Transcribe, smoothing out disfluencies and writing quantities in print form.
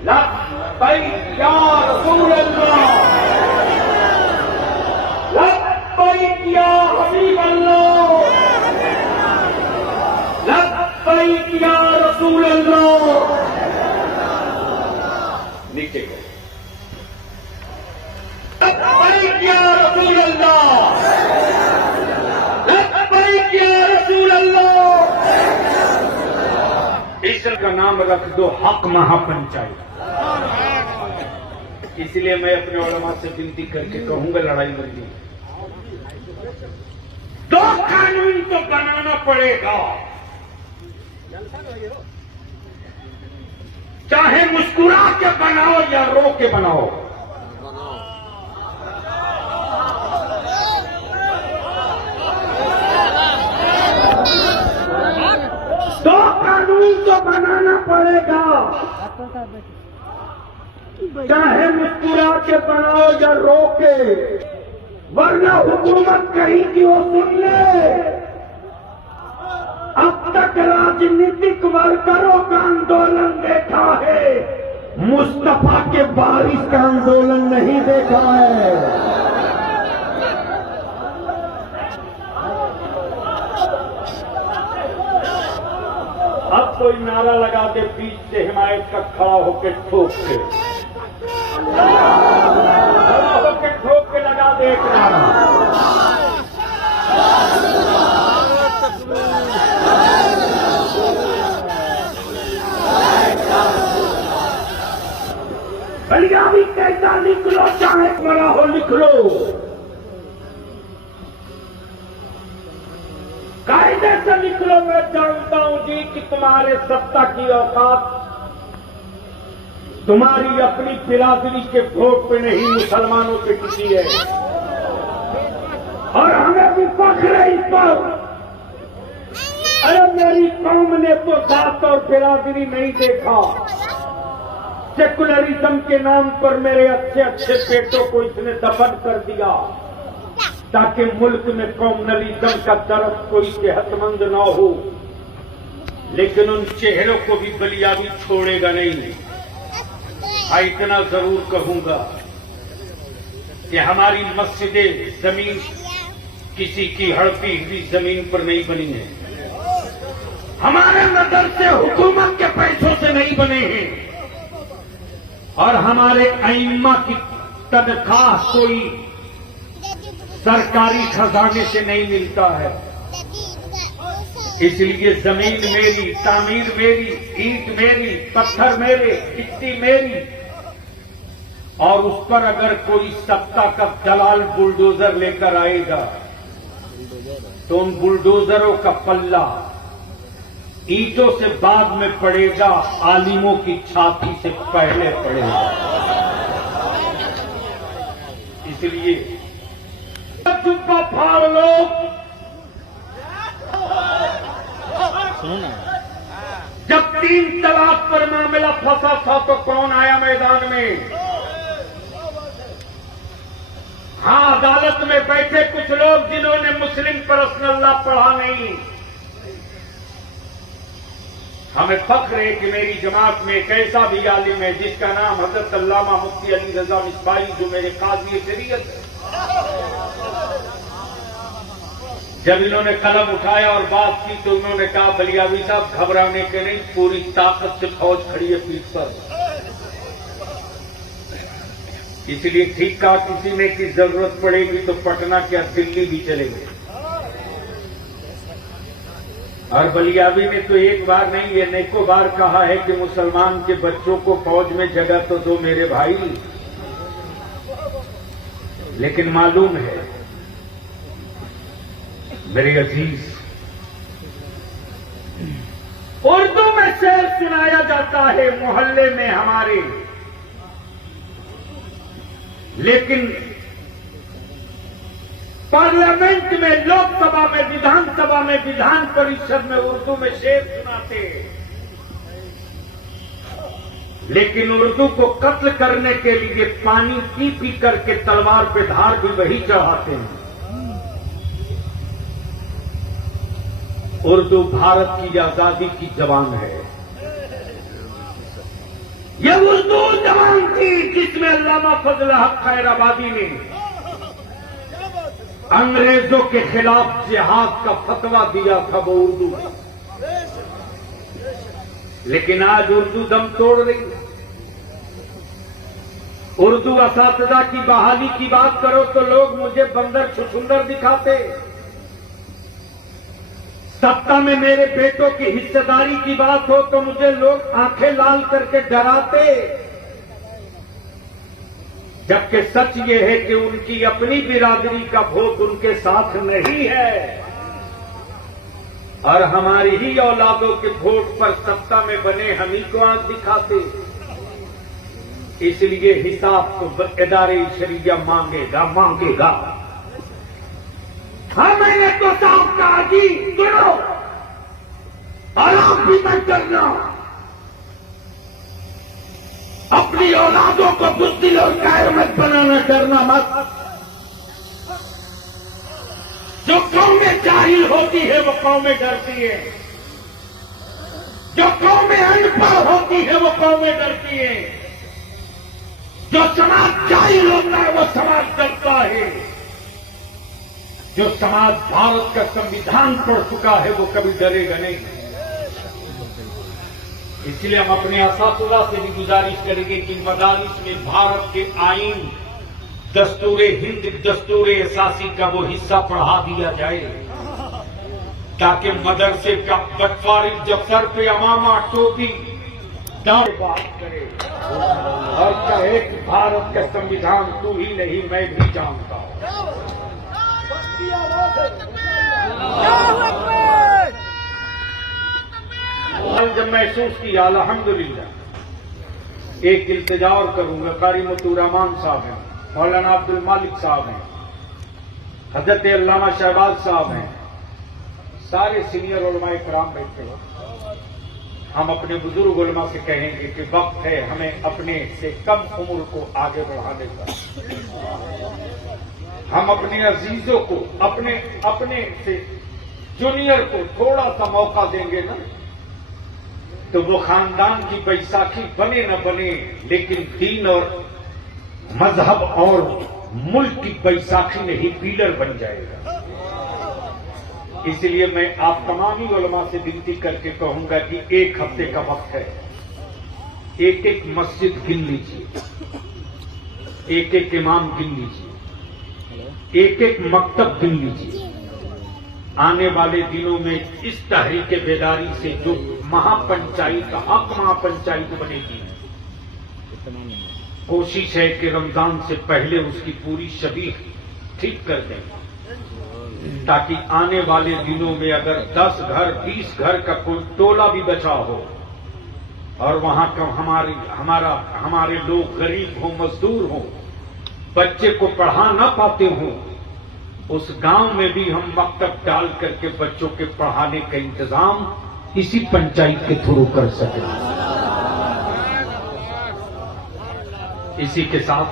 लब्बैक या रसूल अल्लाह, लब्बैक या हबीब अल्लाह, लब्बैक या रसूल अल्लाह। नीचे गए, लब्बैक या रसूल अल्लाह, लब्बैक या रसूल अल्लाह। ईश्वर का नाम रख दो हक महापंचायत। इसलिए मैं अपने उलमा से विनती करके कहूंगा, लड़ाई बंदी दो कानून तो बनाना पड़ेगा, चाहे मुस्कुरा के बनाओ या रो के बनाओ। दो कानून तो बनाना पड़ेगा, चाहे मुस्कुरा के बनाओ या रो के, वरना हुकूमत कहीं की वो सुन ले। अब तक राजनीतिक वर्करों का आंदोलन देखा है, मुस्तफा के बारिश का आंदोलन नहीं देखा है। अब कोई नारा लगा के बीच से हिमायत का खड़ा होकर ठोक के लगा दे एक नारा। भैया भी कैसा लिख लो, चाहे बड़ा हो लिख लो, कायदे से लिख लो। मैं जानता हूं जी कि तुम्हारे सत्ता की औकात तुम्हारी अपनी बिरादरी के वोट पे नहीं, मुसलमानों पे टिकी है, और हमें भी फख्र है इस पर। अरे मेरी कौम ने तो जात और बिरादरी नहीं देखा, सेकुलरिज्म के नाम पर मेरे अच्छे अच्छे बेटों को इसने दफन कर दिया, ताकि मुल्क में कॉम्युनलिज्म का दर्द कोई सेहतमंद न हो। लेकिन उन चेहरों को भी बलियाबी छोड़ेगा नहीं। हाँ, इतना जरूर कहूंगा कि हमारी मस्जिदें जमीन किसी की हड़पी हुई जमीन पर नहीं बनी है, हमारे मदरसे हुकूमत के पैसों से नहीं बने हैं, और हमारे अइम्मा की तनख्वाह कोई सरकारी खजाने से नहीं मिलता है। इसलिए जमीन मेरी, तामीर मेरी, ईंट मेरी, पत्थर मेरे, मिट्टी मेरी, और उस पर अगर कोई सत्ता का दलाल बुलडोजर लेकर आएगा तो उन बुलडोजरों का पल्ला ईंटों से बाद में पड़ेगा, आलिमों की छाती से पहले पड़ेगा। इसलिए जुब्बा फाड़ लो। जब 3 तलाक पर मामला फंसा था तो कौन आया मैदान में? हाँ, अदालत में बैठे कुछ लोग जिन्होंने मुस्लिम पर्सनल्ला पढ़ा नहीं। हमें फख्र है कि मेरी जमात में एक ऐसा भी आलिम है जिसका नाम हजरत अल्लामा मुफ्ती अली रजा मिसबाही, जो मेरे काजी शरीयत है। जब इन्होंने कलम उठाया और बात की तो उन्होंने कहा, बलियावी साहब घबराने के नहीं, पूरी ताकत से फौज खड़ी है पीठ पर। इसलिए ठीक कहा, किसी ने की जरूरत पड़ेगी तो पटना क्या दिल्ली भी चलेंगे। और बलियावी ने तो एक बार नहीं, ये अनेकों बार कहा है कि मुसलमान के बच्चों को फौज में जगह तो दो मेरे भाई। लेकिन मालूम है मेरे अजीज, उर्दू में शेर सुनाया जाता है मोहल्ले में हमारे, लेकिन पार्लियामेंट में, लोकसभा में, विधानसभा में, विधान परिषद में उर्दू में शेर सुनाते हैं। लेकिन उर्दू को कत्ल करने के लिए पानी पी पी करके तलवार पे धार भी वही चढ़ाते हैं। उर्दू भारत की आजादी की जबान है। ये उर्दू जबान थी जिसमें अल्लामा फजल हक खैराबादी ने अंग्रेजों के खिलाफ जिहाद का फतवा दिया था, वो उर्दू है। लेकिन आज उर्दू दम तोड़ रही है। उर्दू असातिज़ा की बहाली की बात करो तो लोग मुझे बंदर छुछुंदर दिखाते। सत्ता में मेरे बेटों की हिस्सेदारी की बात हो तो मुझे लोग आंखें लाल करके डराते। जबकि सच ये है कि उनकी अपनी बिरादरी का वोट उनके साथ नहीं है और हमारी ही औलादों के वोट पर सत्ता में बने हम ही को आंख दिखाते। इसलिए हिसाब तो इदारे शरिया मांगेगा। हाँ, मैंने तो साफ कहा कि सुनो और आप भी मत करना। अपनी औलादों को बुज़दिल और कायर मत बनाना, डरना मत। जो कौमें जाहिल होती है वो कौमें डरती है, जो कौमें अनपढ़ होती है वो कौमें डरती है, जो समाज जाहिल होता है वो समाज डरता है, जो समाज भारत का संविधान पढ़ चुका है वो कभी डरेगा नहीं। इसलिए हम अपने असातिज़ा से भी गुजारिश करेंगे कि मदारिस में भारत के आईन, दस्तूर हिंद, दस्तूर एसासी का वो हिस्सा पढ़ा दिया जाए ताकि मदरसे का बटफारिग जब सर पे अमामा टोपी डाल बात करे और कहे कि भारत का संविधान तू ही नहीं मैं भी जानता हूं। जब महसूस किया अल्हम्दुलिल्लाह, एक इल्तिजा और करूंगा। कारी मुतुर्रहमान साहब हैं, मौलाना अब्दुल मालिक साहब हैं, हजरत अल्लामा शहबाज साहब हैं, सारे सीनियर उलमा इकराम बैठे हो। हम अपने बुजुर्ग उलमा से कहेंगे कि वक्त है हमें अपने से कम उम्र को आगे बढ़ाने का। हम अपने अजीजों को अपने से जूनियर को थोड़ा सा मौका देंगे ना तो वो खानदान की बैसाखी बने न बने, लेकिन दीन और मजहब और मुल्क की बैसाखी में ही पीलर बन जाएगा। इसलिए मैं आप तमाम ही उलमा से विनती करके कहूंगा कि एक हफ्ते का वक्त है, एक एक मस्जिद गिन लीजिए, एक एक इमाम गिन लीजिए, एक एक मकतब गिन लीजिए। आने वाले दिनों में इस तहरीक बेदारी से जो महापंचायत, हक महापंचायत बनेगी, कोशिश है कि रमजान से पहले उसकी पूरी शबीह ठीक कर दें ताकि आने वाले दिनों में अगर 10 घर 20 घर का कोई टोला भी बचा हो और वहां का हमारे लोग गरीब हों, मजदूर हों, बच्चे को पढ़ा ना पाते हों, उस गांव में भी हम मकतब डाल करके बच्चों के पढ़ाने का इंतजाम इसी पंचायत के थ्रू कर सकें। इसी के साथ